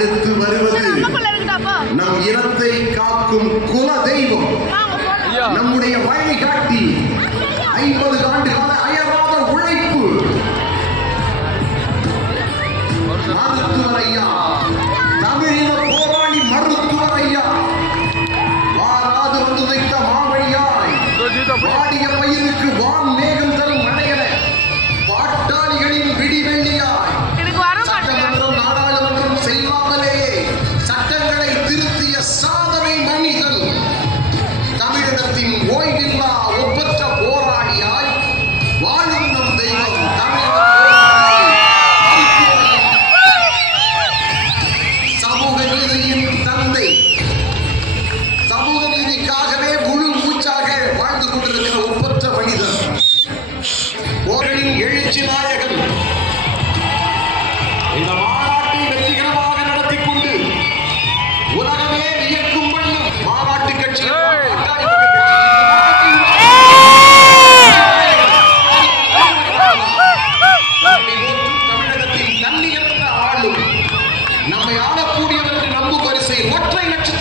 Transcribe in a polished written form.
அடுத்து வருவது நம் இனத்தை காக்கும் குல தெய்வம், நம்முடைய வழிகாட்டி, 50 ஆண்டு கால அயராத உழைப்பு, மருத்துவர் ஐயா, தமிழின போராளி மருத்துவர் ஐயா, வாராது வந்து வைத்த மாவழியாய், வாடிய பயிருக்கு வான் மேகம் தரும் மழையென, பாட்டாளிகளின் விடிவெள்ளியாய், சட்டமன்றம் நாடாளுமன்றம் செய்யாமலே சட்டங்களை திருத்திய சாதனை மனிதன், தமிழினத்தின் ஓய்வில்லா ஒப்பற்ற போராளியாய் வாழும் நம் தெய்வம் சமூக நீதியின் தந்தை, சமூக நீதிக்காகவே முழு மூச்சாக வாழ்ந்து கொண்டிருக்கிற ஒப்பற்ற மனிதன், போரின் எழுச்சி நாயகன், இந்த மாநாட்டை வெற்றிகரமாக நடத்தி கொண்டு உலகமே வியக்கும் வண்ணம் மாநாட்டு கட்சி தமிழகத்தின் தன்னியற்ற ஆளும் நம்மை ஆளக்கூடியவர் என்று நம்பும் வரிசையில் ஒற்றை நட்சத்திர